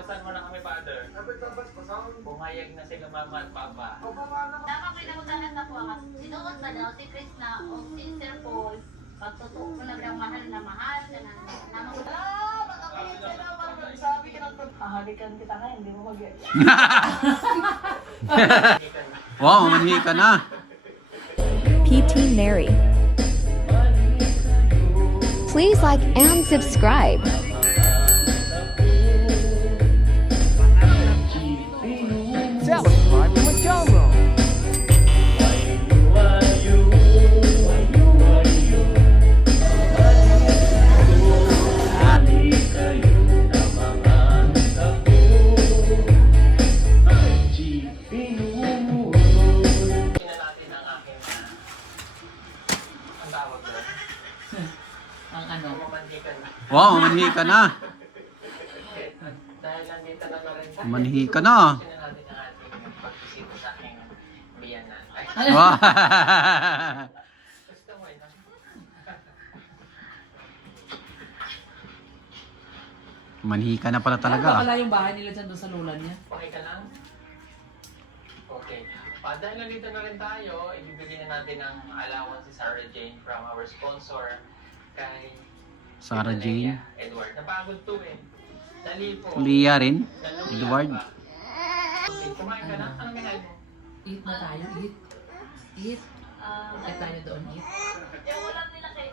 Basbasan mo na kami, Father. Pumayag na sila mama at papa. Tama pinagutanan na po ang sinuot ba daw si Chris na o si Sir Paul pagtotoo mo lang ng mahal na mahal ka na naman ko. Makapilit ka naman. Sabi ka ng hahalikan kita nga, hindi mo mag-get. Wow, manhi ka na. PT Mary. Please like and subscribe. Subscribe to my channel. Tingnan natin ang aking ang tawag doon. Ang ano? Mamanhikan na. Wow, manhi ka na. Dahil nandito na rin tayo. Manhi ka na. Tingnan natin ang ating pagbisita sa aking biyanan. Ay, Wow. gusto mo ito? Manhi ka na pala Ano ba talaga. pala yung bahay nila dyan doon sa lulan niya? Okay ka lang? Okay. Dahil nandito na rin tayo, ibibigay na natin ang allowance si Sarah Jane from our sponsor kay Sarah Tita Jane. Leia Edward. Napagod to eh. Dali po. Leah rin. Naluya Edward. pa. Okay, kumain ka na? Anong kinain mo? Eat na tayo, eat. Eat. Bakit tayo doon, eat? Yung ulam nila kay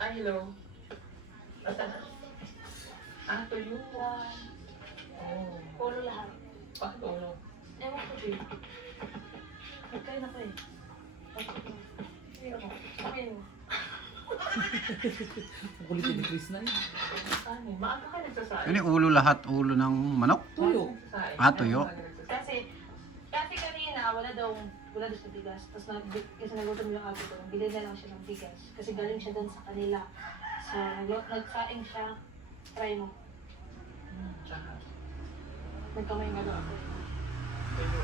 Ay, hello. Tuyuan. Oh. Polo lahat. Bakit ulo? Ewan ko din. Nagkain ako eh. Ayun. Ang kulit ni Chris na yun. Ano? Maaga ka nagsasain? Ano yung ulo lahat? Ulo ng manok? Tuyo. Ah, tuyo. Kasi kanina wala daw sa bigas. Tapos kasi nagutom yung ate ko. Bili na lang siya ng bigas. Kasi galing siya doon sa kanila. So nagsaing siya. Try mo. Tsaka, Nagkamay nga daw ako. tuyo.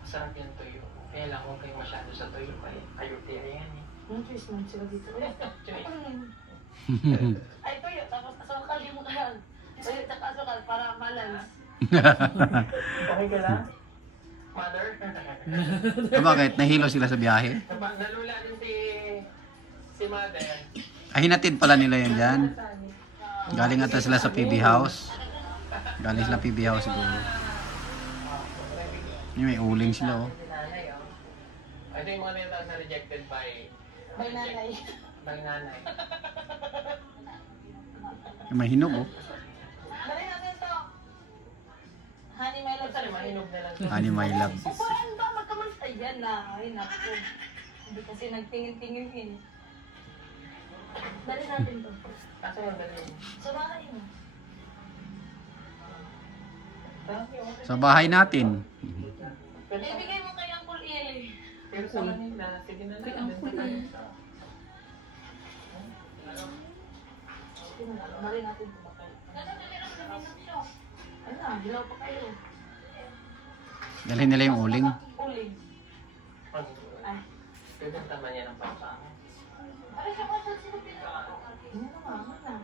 Masarap yung tuyo. Kaya lang huwag kayo masyado sa tuyo kaya ayutya yan eh. Anong twist man sila dito? Choy. Ay, tuyo. Tapos asukal yung mukha. Tuyo tsaka asukal para balance. Okay ka lang? Mother? Bakit? Nahilo sila sa biyahe? Nalula din si Mother. Ay, hinatid pala nila yan dyan. Galing ata sila sa PB House. Galing sila PB House siguro. Yung may uling sila oh. Ito yung mga tinatawag na rejected by By nanay. by nanay. Yung may hinog oh. Dali natin to. Honey, my love. Sorry, mahinog na lang. Ani my love. Upuan ba? Magkamantay yan na. Ay, naku. Hindi kasi nagtingin-tingin yun. Dali natin to. Kaso yung dali. Sumakay mo. Sa bahay natin. Ibigay mo kay Uncle Eli. Pero sa Manila, sige na Kay lang. Uncle benta tayo Eli. sa- Dali natin to. Ano na, hilaw pa kayo. Dalhin nila yung uling. Uling. Ay. Bibenta man yan ng papa. Ay, siya pa sila pinaka. Ano na, ano na.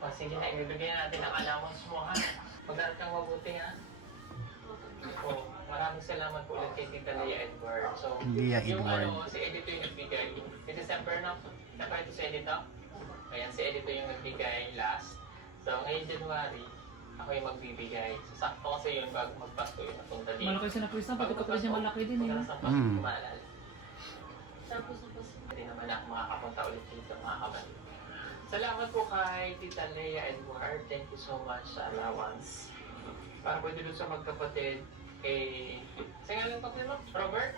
O sige na, ibibigay natin ang allowance mo ha. Mag-aaral kang mabuti ha. O, maraming salamat po ulit kay Tita Leia Edward. So, Leia yung Edward. ano, si Edito yung nagbigay. Si December na, napakita si Edito. Ayan, si Edito yung nagbigay last. So, ngayong January, ako yung magbibigay. So, sakto kasi yun bago magpasko yung napunta dito. Malaki siya na Chris na, pati ka pa siya malaki din eh. Mm. Tapos, Hindi naman ako makakapunta ulit dito, mga kapatid. Salamat po kay Tita Leia Edward. Thank you so much sa allowance. Para pwede doon sa magkapatid, sa nga lang kapatid mo? Robert?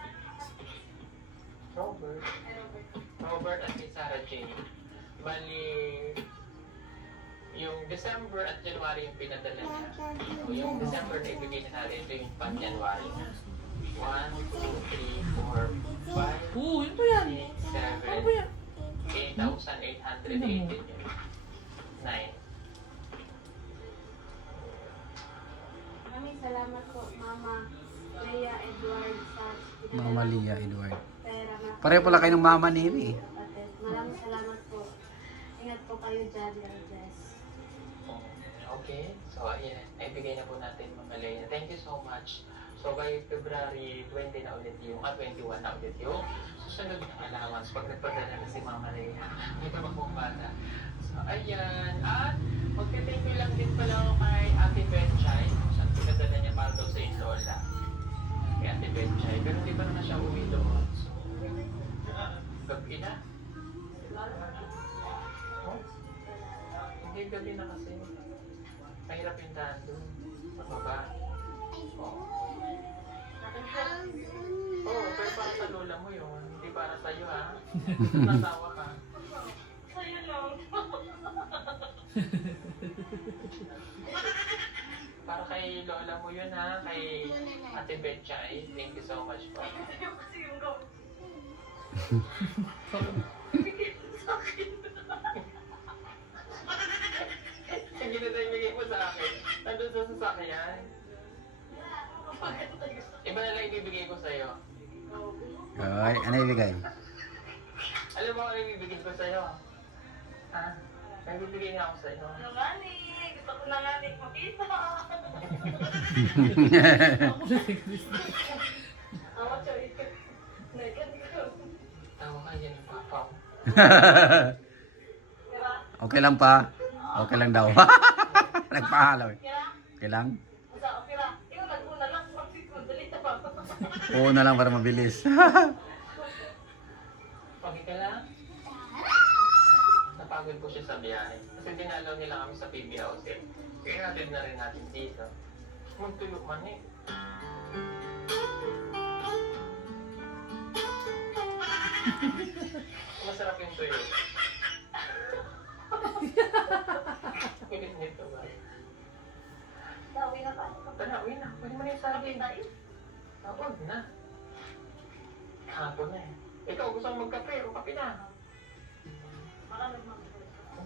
Robert at kay Sarah Jane. Bali, yung December at January yung pinadala niya. So, yung December na ibigay na natin, ito yung pan-January. 1, 2, 3, 4, 5, Oo, yun po yan. 6, 7, Ano po yan? 8,880 yun. 9. salamat po, Mama Leia Edward sa Mama Lia Edward. pera na Pareho pala kayo ng mama nila eh. kapatid. Maraming salamat po. Ingat po kayo dyan, God bless. Okay, so ayan, naibigay na po natin Mama Leia. Thank you so much. So by February 20 na ulit yung, 21 na ulit yung susunod na allowance pag nagpadala na si Mama Leia. May tabakong bata. So ayan, at magka-thank you lang din pala ako kay Ate Benchay. Saan pinadala niya para daw sa yung lola. Kay Ate Benchay. Pero hindi pa naman siya uwi doon. So, gabi na. Oh? Hindi gabi na kasi. Mahirap yung daan doon. Pababa. Oh. Oo, pero para sa lola mo yun. Hindi para sa'yo ha. Natawa ka. Sa'yo lang. Para kay lola mo yun ha. Kay Ate Betchay. Thank you so much po. Kasi yung gawin. Sige na tayo bigay mo sa akin. Nandun sa sasakyan. Iba na lang ibibigay ko sa'yo. Ay, ano ibigay? Alam mo ano ibibigay ko sa'yo? Ha? May bibigay nga ako sa'yo. Ano nga ni? Gusto ko na nga ni makita. Ako, Choy. Tawa ka yan ng papa ko. Okay lang pa. Okay lang daw. Nagpahalaw eh. Okay lang? Sa opera. Ikaw nagmuna lang. Magdali na ba? Oo na lang para mabilis. Okay ka lang? Napagod ko siya sa biyahe. Kasi dinalaw nila kami sa PB House eh. Kaya natin na rin natin dito. Magtuyo man eh. Masarap yung tuyo. Kulit nito ba? Dawi na tayo. Tanawin na. Pwede mo na yung sabi. Huwag na. Hapon na eh. Ikaw gusto mong magkape o kape na?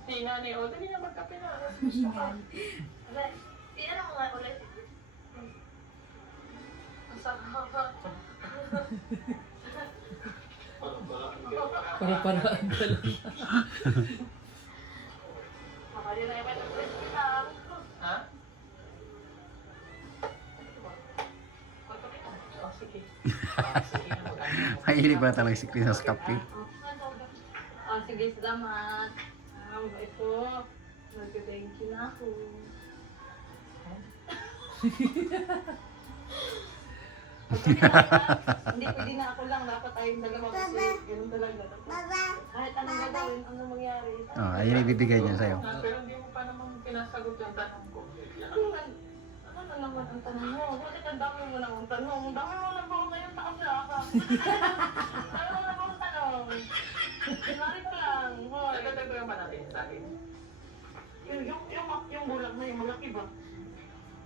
Hindi na ni o. Dali na magkape na. Gusto ka. Iyan mo nga ulit. Ang sarap. Para-paraan ka lang. Makali na yung ulit lang. Ha? Oh, sige. Sige na mag-ano. Mahilig ba talaga si Chris sa kape? Sige, salamat. Ito. Nag-thank you na ako. Hindi pwede na ako lang. Dapat tayong dalawa kasi ganun talaga. Kahit anong gagawin, anong mangyari. Oh, ayun ibibigay niya sa'yo. Pero hindi mo pa naman pinasagot yung tanong ko. Ano naman ang tanong mo? Bakit ang dami mo naman tanong? Ang dami mo naman ngayon taon na ako. Ano mo naman tanong? Lari pa lang. Hoy. Nagdadagdagan pa natin sa akin. Yung bulang na yung malaki ba?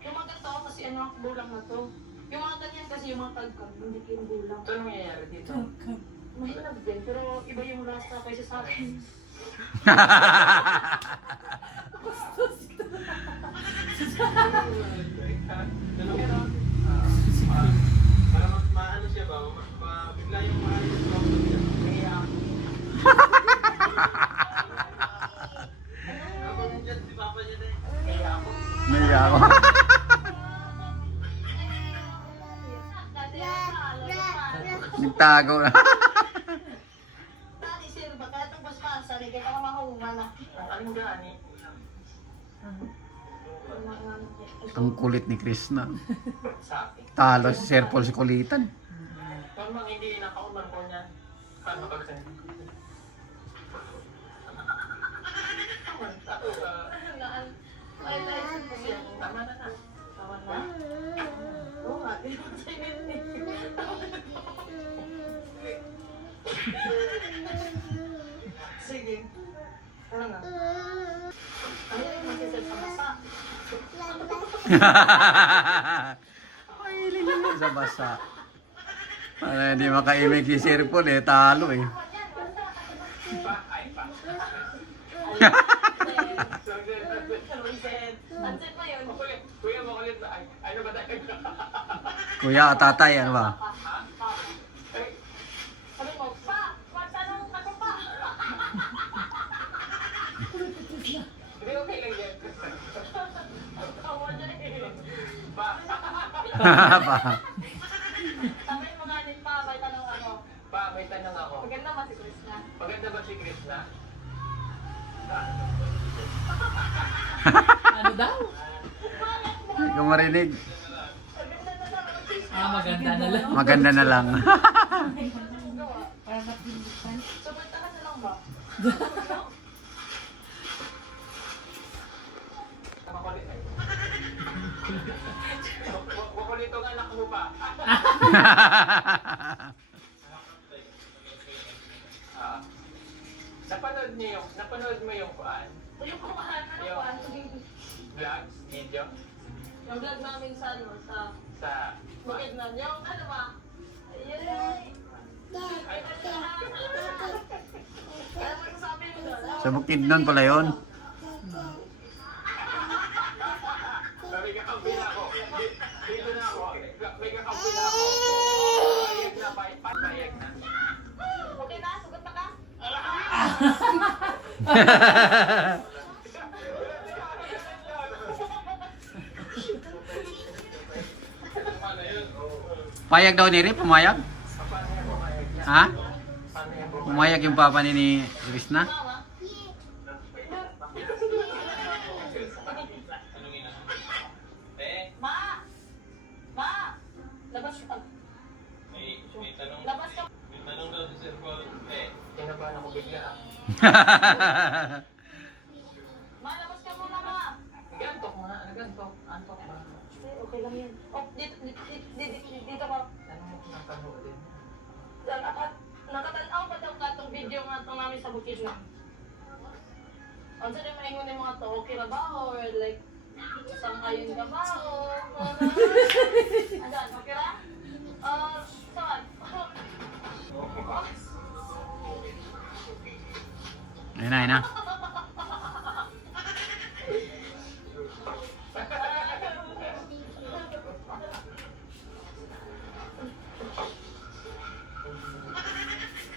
Yung mga ganito kasi ano bulang na to. Yung mga ganyan kasi yung mga tagkag, hindi yung bulang. So, anong nangyayari dito? Mahirap din, pero iba yung rasta kaysa sa akin. Para maano siya ba? Bigla yung maano sa niya. Kaya ako. Ako dyan, si Papa niya na eh. Kaya ako. May ako. Nagtago na. Dati sir, baka itong basbasa, hindi ka mahuman na. Anong gani? Ang kulit ni Chris na. Sa akin. Talo si Sir Paul si kulitan. Kung mang hindi nakauman ko niya, paano ba kasi? Tama na na. Tama na? Oo nga, di ba sa init Sige. Ano na? Ayaw yung mag-isip sa masa. Ay, liligyan sa basa. Para hindi makaimig si Sir Paul eh, talo eh. Pa, ay pa. Ansit mo yun. Makulit. Kuya, makulit na. Ay, ano ba tayo? Kuya, tatay, ano ba? Sabi mo, pa, magtanong ako pa. Hindi, okay lang yan. Tawa niya eh. Pa. Sabi mo nga din pa, may tanong ano. Pa, may tanong ako. Maganda ba si Krishna? Maganda ba si Krishna? Ano daw? Hindi ko marinig. Maganda na lang. Maganda na lang. Sumuntahan na lang ba? Makulit ay. Makulit ang anak mo pa. Ah. Napanood mo yung kuan? Yung kumahan, ano Yung- kumahan? Vlogs, video Yung vlog namin sa ano, sa sa bukid na. Yung ano ba? Yay! Ano magsasabi mo doon? Sa Bukidnon pala yun. may kakampi na ako. Dito na ako. May kakampi na ako. Payag na, payag na. Okay na? Sugot na ka? Payag daw ni Rip, pumayag? Paano yan pumayag niya? Ha? Paano yan pumayag? Pumayag yung papa ni Krishna? Mama? Ma! Ma! Labas ka. Labas ka. Kinabahan ako bigla. Ma, labas ka muna, ma. Nagantok mo na. Nagantok. Antok mo. Okay lang yan. Oh, dito ka. Ano mo nakanoodin? Nakatanaw pa daw ka itong video nga itong namin sa bukid na. Ang saan yung maingon yung mga to, okay na ba? Or like, sangayon ka ba? O, asan, okay na? Saan? Ayun na, ayun na.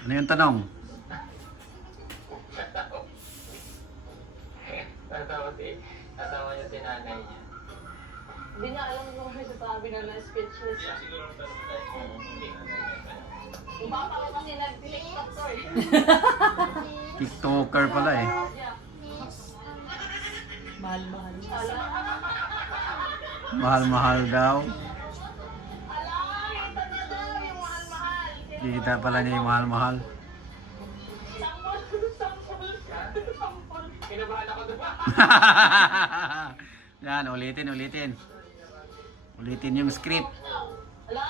Ano yung tanong? Natawa niya si nanay niya. Hindi niya alam kung ano sasabi na na-speechless. Baka ko kasi nag-tiktok to eh. TikToker pala eh. Yeah. Mahal-mahal. Ala, Mahal-mahal daw. ala, kita niya daw yung mahal-mahal. Kita pala niya yung mahal-mahal. Sampol. Kinabahan ako doon. Yan, ulitin. Ulitin yung script. Ala!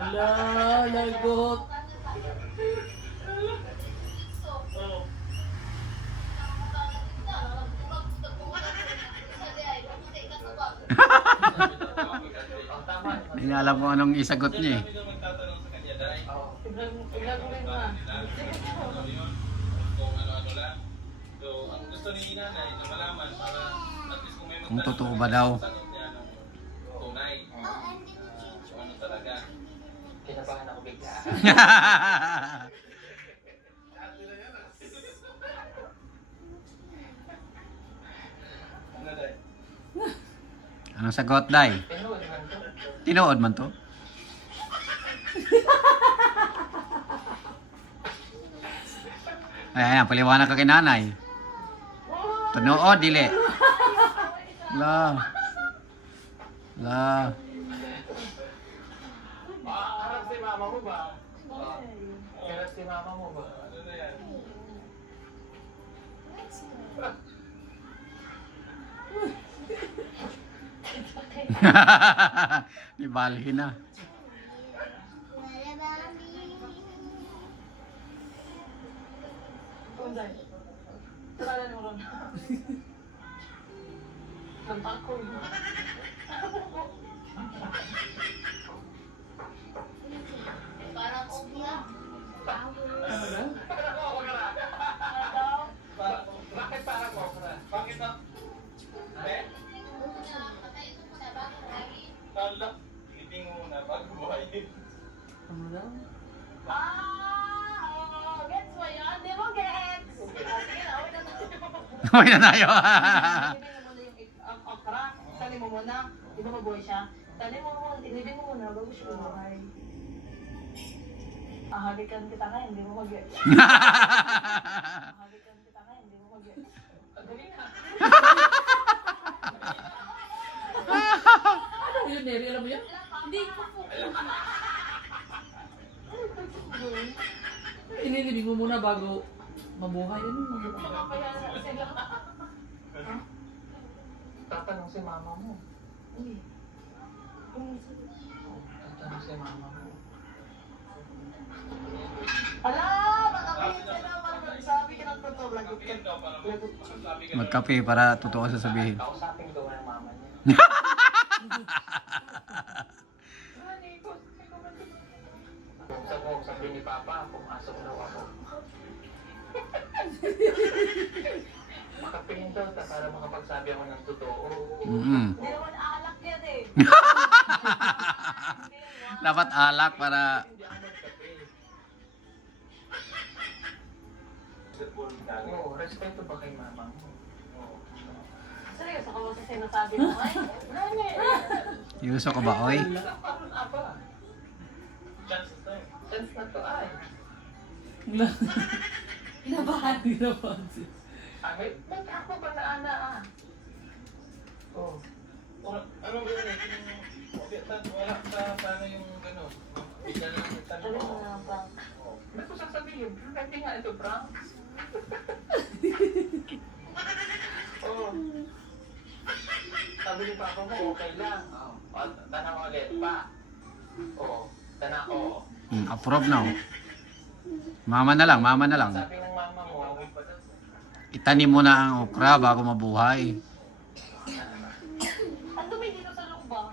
Ala, lagot. Ang tama. Hindi niya alam kung anong isagot niya eh. I-vlog mo rin ma. Kung totoo ba daw. Kinabahan ako bigla. Anong sagot, Day? Pinood man to. Tinood man to? Ayan, paliwanag ka kay nanay. Tunood, dili. La. Harap si mama mo ba? Harap si mama mo ba? Di balhin na. Unday. Taralan mo ron. Kanta ko. Okra. Bakit parang okra? Bakit na? Eh? Tala. Ilibing mo muna bago buhayin. Ano daw? Gets mo yun? Di mo gets? Sige na, uwi na tayo. Uwi na tayo. Ilibing mo muna yung okra. Tali mo muna. Di ba mabuhay siya? Ilibing mo muna bago siya buhay. Ahalikan kita ngayon, di mo mag-gets. Ahalikan kita ngayon, di mo mag-gets. Dali na. Ano yun, Neri? Alam mo yun? Hindi ko po. Inilibing mo muna bago mabuhay. Ano yung mabuhay? Nakakaya sila. Tatanong si mama mo. Uy. Tatanong si mama mo. Ala! Makapit ka na! Sabi ka ng totoo. Lagot ka. Lagot ka. Magkape para totoo sasabihin. Kausapin ko ng mama niya. Sabi ni Papa, pumasok daw ako. Makapingin daw ta para makapagsabi ako ng totoo. Mm-hmm. Hindi naman alak yan eh. Dapat alak para Hindi ako magkape. Oo, respeto ba kay mama mo? Oo. Seryoso ka mo sa sinasabi mo ay? yuso ko ba, oy? Parang apa? Chance na to ay. Kinabahan. Kinabahan siya. May ako ba na ana ah? Oh. Anong gano'n? Wala sa paano yung gano'n? Bigyan lang yung Sabi mo tanong. na ba? May ko sasabihin, hindi nga ito prank. Oh. Sabi ni Papa mo, okay lang. Oh. Tanang ulit pa. Oh. Tanang oo. Approve na. Mama na lang, mama na lang. Sabi ng mama mo, Itanim mo na ang okra bago mabuhay. Ang dumi dito sa loob ba?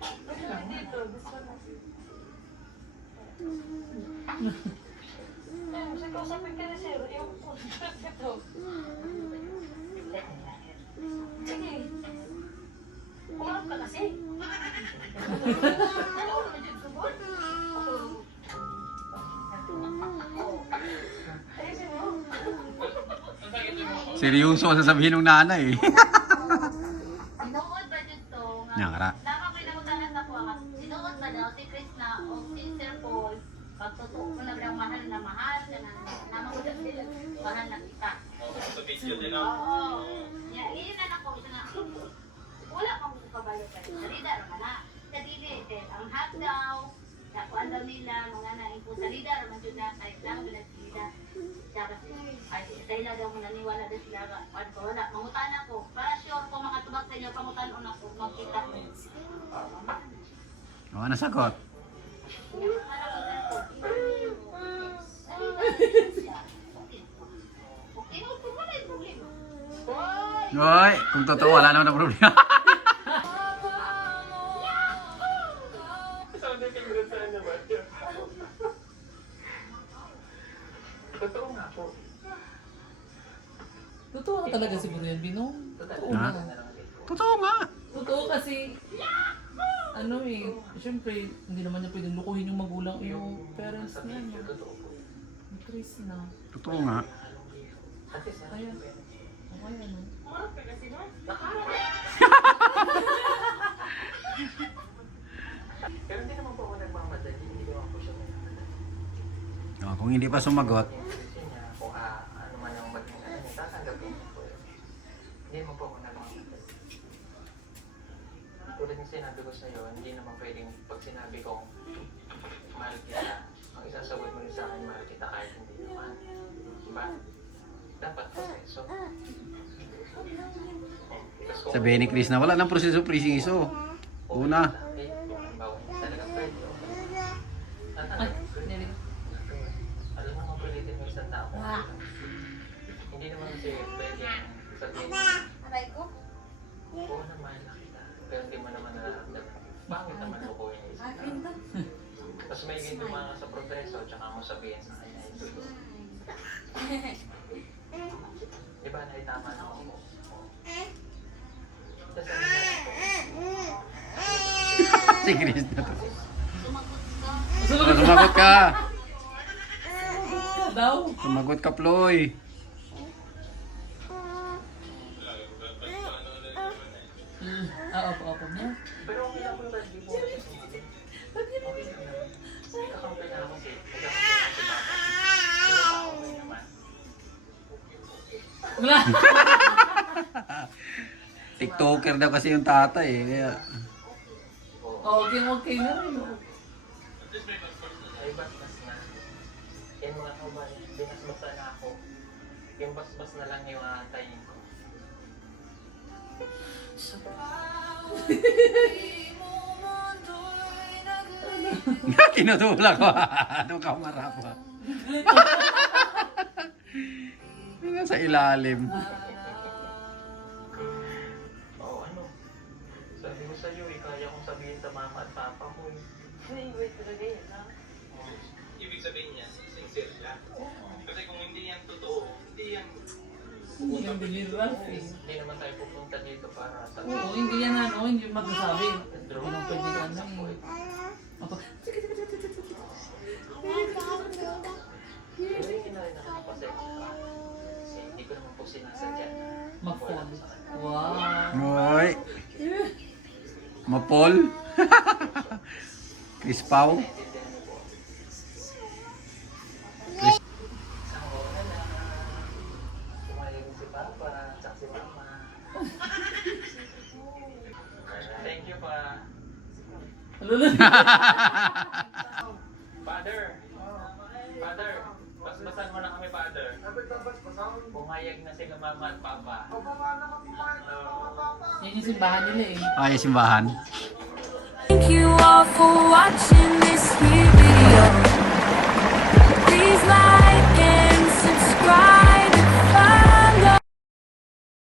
Ang dumi dito. Gusto mo. Kasi kausapin ka na sir. Yung dito. Sige. Umarap ka kasi. Ano ko naman dyan sugod? Ayusin mo. Seryoso ang sasabihin ng nanay. Sinuod ba dito nga? Nyara. Tama ko inamutangan na ko ang sinuod ba daw si Krishna o si Sir Paul pagtotoo ko na lang mahal na naman ko na sila mahal na kita. Oo. Ya, iinan ako ito na. Wala kang kabalo ka rin. Salida naman na. Sa dili, ang hot daw. Nakuan daw nila, mga naing po salida naman dyan na. Kahit lang doon na sila. Ay, sila daw kung naniwala din sila. Ano ko, wala. Mangutan ako. Para sure ko makatubak sa inyo, pangutan ako. Magkita ko. O, ano sagot? Hoy, kung totoo, wala naman ang problema. sabi kay Greta naman yun. Totoo nga po. Totoo ka talaga siguro yan, Binong. Totoo Ha? na. Totoo nga. Totoo kasi, ano eh, siyempre, hindi naman niya pwedeng lukuhin yung magulang, yung parents niya. No? Totoo po. Yung Chris na. Totoo nga. Ate, sa Ayan. Okay, ano? Pero hindi naman po ako nagmamadali. Hindi naman po siya nagmamadali. O, kung hindi pa sumagot, Yung gusto niya, kung ano man ang maging ano niya, tatanggapin niya po yun. Hindi naman po ako nagmamadali. Tulad ng sinabi ko sa'yo, hindi naman pwedeng pag sinabi kong mahal kita, ang isasagot mo rin sa akin, mahal kita kahit hindi naman. Diba? Dapat proseso. sabihin ni Chris na wala nang proseso iso. Una. Halimbawa, hindi talaga pwede. Ay, Neri. Alam mo, magulitin mo isang tao. Hindi naman kasi pwede sabihin. Aray ko? Oo naman, nakita. Pero hindi mo naman nararamdaman. Bakit naman lukuhin yung isang tao? Mas may ganito mga sa progreso, tsaka mo sabihin sa kanya ito. Di ba, naitama na ako? Tapos ano na ako? Si Chris na to. Sumagot ka. Sumagot ka. Daw. Sumagot ka, Ploy. Opo niya. Pero okay lang po yung hindi po ako sumagot. Okay lang naman. Nagkakampi na ako si Papa. Sinapa ko naman. Wala. TikToker daw kasi yung tatay eh. Kaya... Okay na rin. Ay, basbas na. Yan mga kabayan, binasbasa na ako. Yung basbas na lang yung aantayin ko. Tinutulak ko. Ano ka marapa? Nasa ilalim. Oo, ano? Sabi ko sa'yo, kaya kong sabihin sa mama at papa mo. Ibig sabihin niya, sincere siya. Kasi kung hindi yan totoo, hindi yan... Hindi yung deliverance eh. Hindi naman tayo pupunta dito para sa... Oo, hindi yan hindi magsasabi. Drew, Anong pwede ka ano eh. Opo. Pero hindi na rin nakakapasensya. Kasi hindi ko naman po sinasadya na Mag-fall. wala sa kanya. Wow. Hoy. Mapol. Chris Pau. Naiintindihan niyo po. Isang oras na sumayon si Papa at si Mama. Thank you pa. Father, basbasan mo na kami, Father. Pumayag na sila Mama at Papa. Yan yung simbahan nila eh. Ay, simbahan. Thank you all for watching this here video.